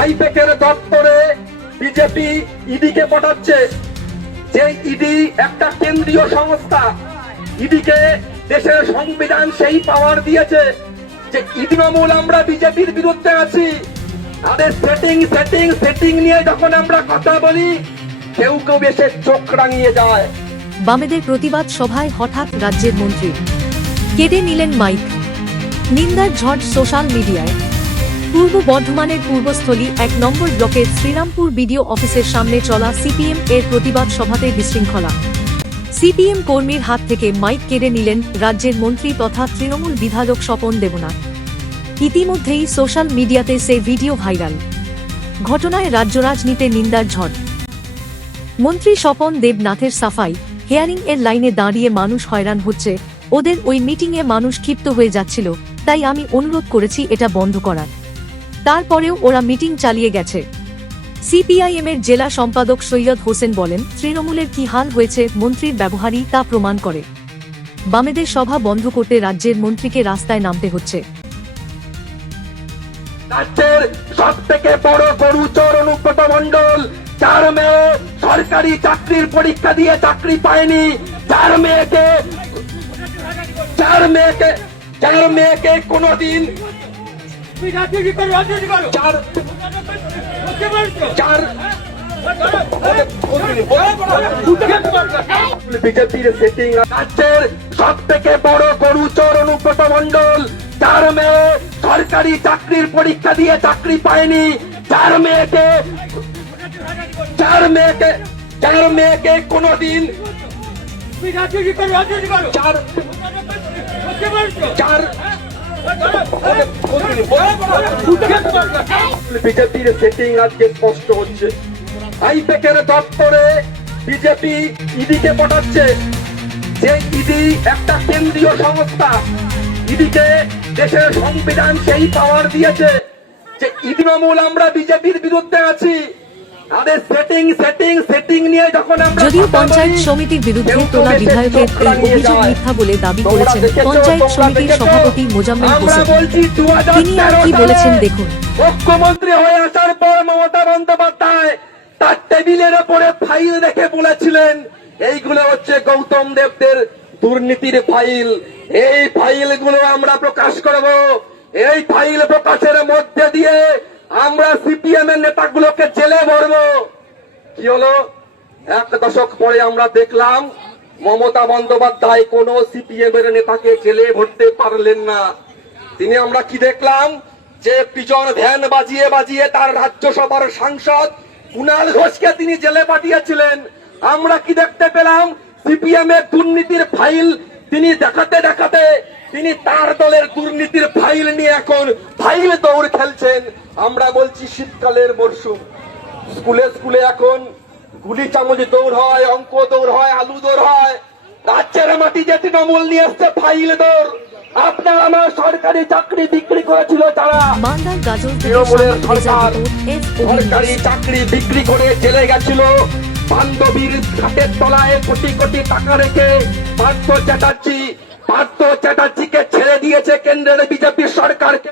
আইপেকের দপ্তরে বিজেপি ইডিকে পাঠাচ্ছে। যে ইডি একটা কেন্দ্রীয় সংস্থা, ইডিকে দেশের সংবিধান সেই পাওয়ার দিয়েছে। যে তৃণমূল আমরা বিজেপির বিরুদ্ধে আছি। তাদের সেটিং সেটিং সেটিং নিয়ে যখন আমরা কথা বলি, কেউ কেউ এসে চোখ রাঙিয়ে যায়। বামেদের প্রতিবাদ সভায় হঠাৎ রাজ্যের মন্ত্রী। কেটে নিলেন মাইক। নিন্দার ঝড় সোশ্যাল মিডিয়ায় পূর্ব বর্ধমানের পূর্বস্থলী এক নম্বর ব্লকের শ্রীরামপুর বিডিও অফিসের সামনে চলা সিপিএম এর প্রতিবাদ সভাতে বিশৃঙ্খলা। সিপিএম কর্মীর হাত থেকে মাইক কেড়ে নিলেন রাজ্যের মন্ত্রী তথা তৃণমূল বিধায়ক স্বপন দেবনাথ। ইতিমধ্যেই সোশ্যাল মিডিয়াতে সে ভিডিও ভাইরাল। ঘটনায় রাজ্য রাজনীতিতে নিন্দার ঝড়। মন্ত্রী স্বপন দেবনাথের সাফাই, হেয়ারিং এর লাইনে দাঁড়িয়ে মানুষ হয়রান হচ্ছে, ওদের ওই মিটিংয়ে মানুষ ক্ষিপ্ত হয়ে যাচ্ছিল, তাই আমি অনুরোধ করেছি এটা বন্ধ করার। তারপরেও ওরা মিটিং চালিয়ে গেছে। সিপিআইএম এর জেলা সম্পাদক সৈয়দ হোসেন বলেন, তৃণমূলের কি হাল হয়েছে, মন্ত্রীর ব্যবহারই তা প্রমাণ করে। বামেদের সভা বন্ধ করতে রাজ্যের মন্ত্রীকে রাস্তায় নামতে হচ্ছে। রাজ্যের সব থেকে বড় গরু চোর অনুব্রত মন্ডল চার মেয়ে সরকারি চাকরির পরীক্ষা দিয়ে চাকরি পায়নি চার মেয়েকে চার মেয়েকে চার মেয়েকে কোনোদিন চার বিজেপির সেটিং রাজ্যের সব থেকে বড় গরু চোর অনুব্রত মন্ডল চার মেয়ে সরকারি চাকরির পরীক্ষা দিয়ে চাকরি পায়নি চার মেয়েকে চার মেয়েকে চার মেয়েকে কোনোদিন চার চার বিজেপির সেটিং আজকে স্পষ্ট হচ্ছে। দপ্তরে বিজেপি ইডিকে যে ইডি একটা কেন্দ্রীয় সংস্থা, ইডিকে দেশের সংবিধান সেই পাওয়ার দিয়েছে। যে তৃণমূল আমরা বিজেপির বিরুদ্ধে আছি। যদিও পঞ্চায়েত সমিতির বিরুদ্ধে তোলা বিধায়কের এই অভিযোগ মিথ্যা বলে দাবি করেছেন পঞ্চায়েত সমিতির সভাপতি মোজাম্মেল হোসেন। তিনি আর কি বলেছেন দেখুন। মুখ্যমন্ত্রী হয়ে আসার পর মমতা বন্দ্যোপাধ্যায় তার টেবিলের ওপরে ফাইল রেখে বলেছিলেন এইগুলো হচ্ছে গৌতম দেবদের দুর্নীতির ফাইল। এই ফাইলগুলো আমরা প্রকাশ করব। এই ফাইল প্রকাশের মধ্যে সিপিএম নেতাগুলোকে জেলে ভরবো। কি হলো? এক দশক পরে আমরা দেখলাম, মমতা বন্দ্যোপাধ্যায় কোন সিপিএম এর নেতাকে জেলে ভরতে পারলেন না। তিনি আমরা কি দেখলাম? যে পিছন ভ্যান বাজিয়ে বাজিয়ে তার রাজ্যসভার সাংসদ কুণাল ঘোষকে তিনি জেলে পাঠিয়েছিলেন। আমরা কি দেখতে পেলাম? সিপিএম এর দুর্নীতির ফাইল তিনি দেখাতে দেখাতে তিনি তার দলের দুর্নীতির ফাইল নিয়ে এখন ফাইল দৌড় খেলছেন। আমরা বলছি শীতকালের মরশুম। স্কুলে স্কুলে এখন গুলি চামচ দৌড় হয় অঙ্ক দৌড় হয় আলু দৌড় হয়। রাজ্যের মাটি যে তৃণমূল নিয়ে এসছে ফাইল দৌড়। আপনার আমার সরকারি চাকরি বিক্রি করেছিল তারা। তৃণমূলের সরকার সরকারি চাকরি বিক্রি করে জেলে গেছিল। বান্ধবীর ঘাটের তলায় কোটি কোটি টাকা রেখে পার্থ চ্যাটার্জি পার্থ চ্যাটার্জিকে ছেড়ে দিয়েছে কেন্দ্রের বিজেপি সরকারকে।